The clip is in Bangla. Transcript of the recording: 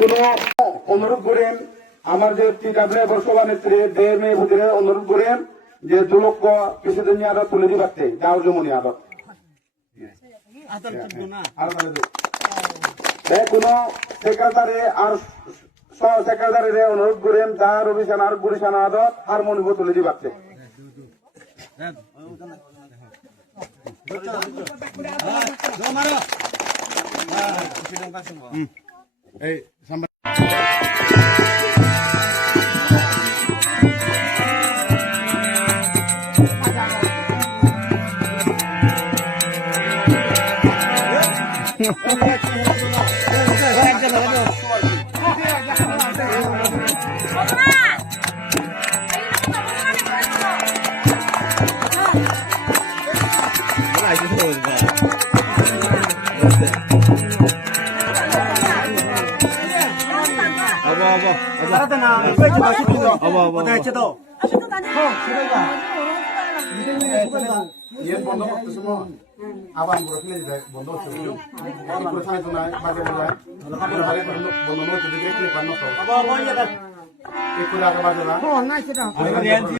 কোনো অনুরোধ করেন আমার যে টিকাগুলো সভানেত্রী দেয় মেয়ে ভূতিরে অনুরোধ করেন যে দুলক্ষ কিছুদিন আদত তুলে দিবাতে যাও জমনি আদত কোনো সেক্রেটারি আর সহ সেক্রেটারি অনুরোধ করেন তার অভিযান আর গুরিশান আদত হারমোনিব তুলে দিবাতে এই বন্ধ করতেছ আবার বন্ধ হচ্ছে বন্ধ